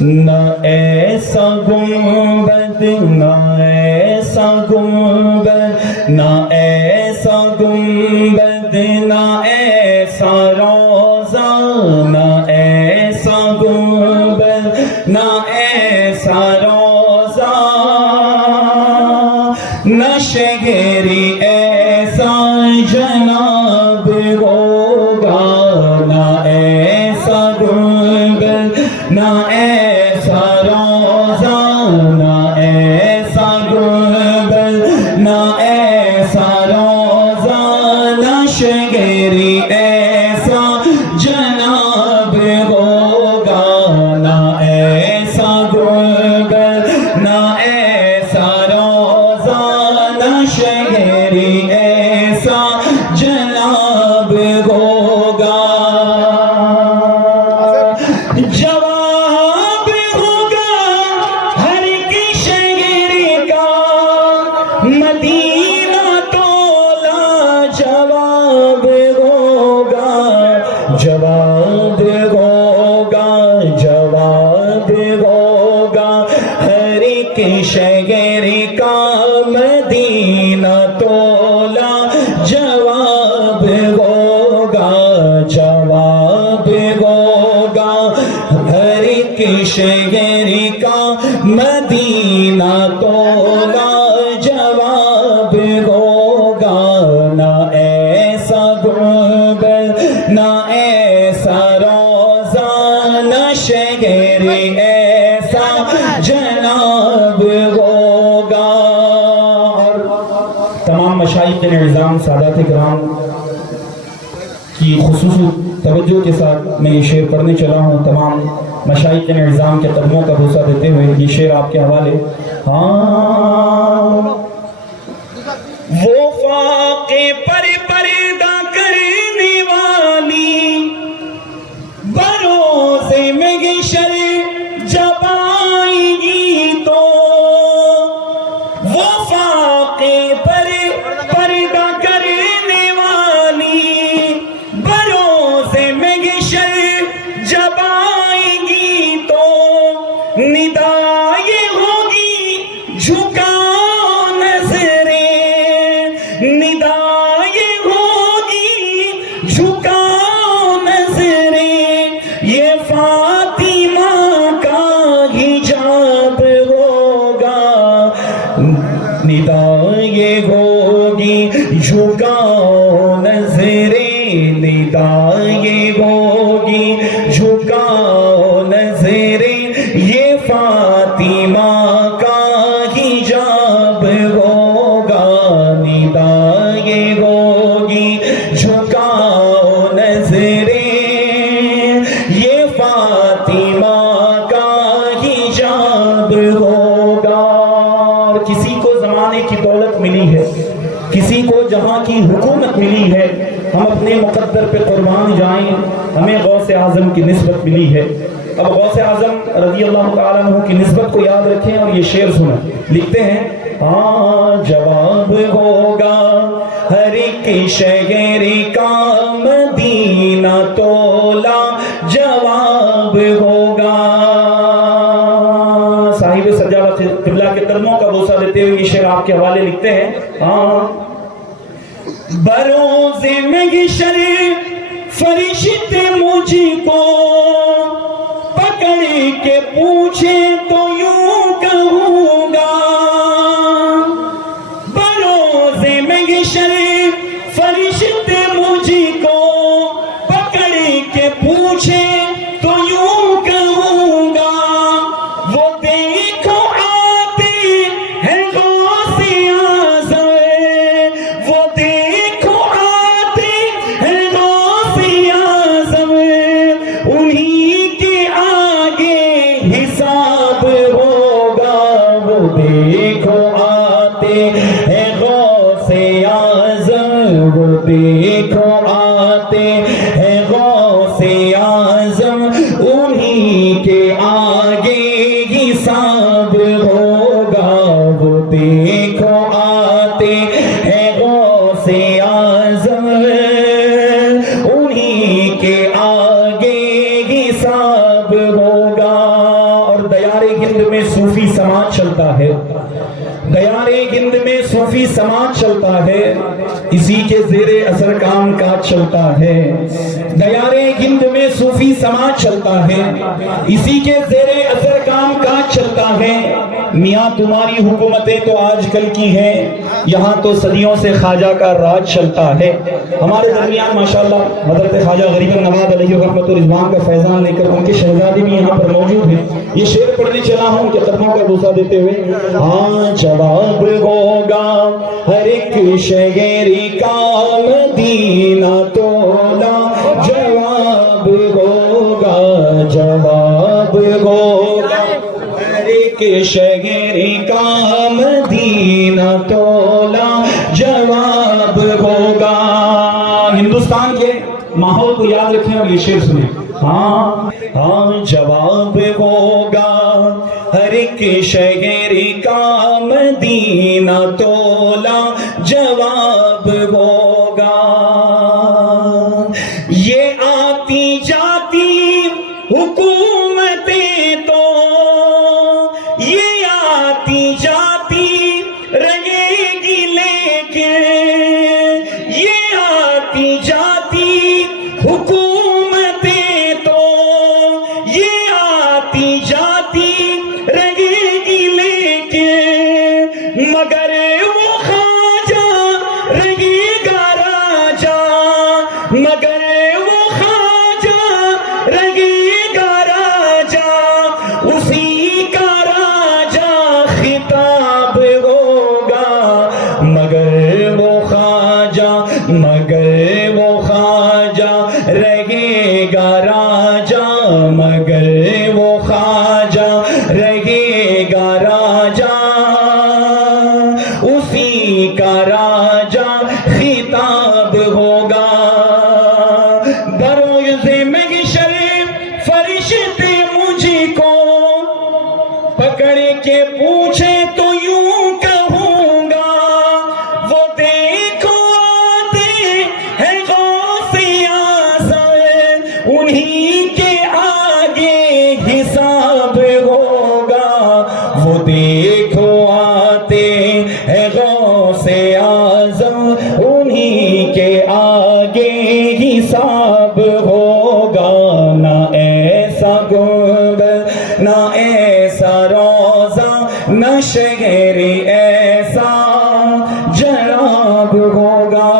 نہ ایسا گنبد نہ ایسا گنبد نہ ایسا گنبد نہ ایسا روضہ نہ ایسا گنبد نہ ایسا روضہ نہ شہری ایسا جناب ہوگا نہ ایسا گنبد نہ ایسا روضہ نہ ایسا گنبد نہ ایسا روضہ نہ شہری ایسا جناب ہوگا نہ ایسا گنبد نہ ایسا روضہ نہ شہری ایسا جناب ہوگا جواب ہوگا ہر ایک شہری کا مدینہ تولا جواب ہوگا جواب ہوگا جواب ہوگا ہر ایک شہری کا مدینہ تولا جواب ہوگا جواب ہوگا ہر ایک شہری کا مدینہ تولا جواب ہوگا نہ ایسا گنبد نہ ایسا روضہ نہ شہری ایسا جناب ہوگا۔ اور تمام مشائخ نظام سادات کرام کی خصوصی توجہ کے ساتھ میں یہ شعر پڑھنے چلا ہوں۔ تمام مشائخ نظام کے قدموں کا بوسہ دیتے ہوئے یہ شعر آپ کے حوالے۔ وہ فاقے پر پردہ کرنے والی بروز محشر جب آئے گی تو وہ فاقے پر پردہ کرنے والی بروز محشر جب آئے گی تو ندا یہ ہوگی جھکاؤ نظریں ندا یہ ہوگی جھکاؤ نظریں یہ فاطمہ کا حجاب ہوگا ندا یہ ہوگی جھکاؤ نظریں ندا یہ ہوگی جھکاؤ نظریں یہ فاطمہ کا حجاب ہوگا ندا یہ ہوگی جھکاؤ نظریں یہ فاطمہ کا حجاب ہوگا۔ اور کسی کو زمانے کی دولت ملی ہے، کسی کو جہاں کی حکومت ملی ہے، ہم اپنے مقدر پہ قربان جائیں، ہمیں غوث اعظم کی نسبت ملی ہے۔ اب غوث اعظم رضی اللہ تعالیٰ عنہ کی نسبت کو یاد رکھیں اور یہ شعر سنیں۔ لکھتے ہیں جواب ہوگا ہر ایک شہری کا مدینہ تولا جواب ہوگا۔ صاحب سجادہ قبلہ کے قدموں کا بوسہ دیتے ہوئے یہ شعر آپ کے حوالے لکھتے ہیں۔ بروز محشر فرشتے مجھ کو پکڑ کے پوچھے تو یوں کہوں گا بروز محشر فرشتے مجھ کو پکڑ کے پوچھے تو یوں کہوں گا وہ دیکھو آتے ہیں غوث اعظم وہ دیکھو آتے ہیں غوث اعظم انہی کے آگے حساب ہوگا وہ دیکھو آتے ہیں غوث اعظم وہ دیکھو آتے ہیں غوث اعظم انہی کے آگے حساب ہوگا وہ دیکھو آتے ہیں غوث اعظم انہی کے آگے حساب ہوگا۔ اور چلتا ہے، اسی کے زیر اثر کام کاج چلتا ہے۔ دیار ہند میں صوفی سماج چلتا ہے، اسی کے زیر اثر کام کاج چلتا ہے۔ میاں تمہاری حکومتیں تو آج کل کی ہیں، یہاں تو صدیوں سے خواجہ کا راج چلتا ہے۔ ہمارے درمیان ماشاءاللہ حضرت خواجہ غریب نواز علیہ رحمت الرضوان کا فیضان لے کر ان کے شہزادے بھی یہاں پر موجود ہیں۔ یہ شعر پڑھنے چلا ہوں ان کے قدموں کا بوسہ دیتے ہوئے۔ ہاں جواب ہوگا ہر ایک شہری کا مدینہ تولا، جواب ہوگا، جواب ہوگا ہر ایک شہری کا مدینہ تولا، جواب ہوگا۔ ہندوستان کے ماحول کو یاد رکھیں اور یہ شعر سنیں۔ ہاں ہاں جواب ہوگا ہر ایک شہری کا مدینہ تولا، جواب ہوگا۔ یہ آتی جاتی حکومتیں تو، یہ آتی جاتی رہے گی لیکن، یہ آتی جاتی حکومتیں تو، یہ آتی جاتی رہے گی لیکن، مگر وہ خواجہ رہے گا راجہ، مگر وہ خواجہ رہے گا راجہ، اسی کا راجہ خطاب ہوگا، مگر وہ خواجہ، مگر وہ خواجہ رہے گا راجہ، مگر وہ خواجہ رہے گا راجہ، اسی کا راجہ خطاب ہوگا۔ بروز محشر فرشتے مجھ کو پکڑ کے پوچھے تو یوں کہوں گا، وہ دیکھو آتے ہیں غوث اعظم، انہی کے آگے حساب ہوگا، وہ دیکھو آتے ہیں غوث اعظم، انہی کے آگے حساب ہوگا۔ نہ ایسا گنبد، نہ ایسا روزہ، نہ شہر ایسا جناب ہوگا۔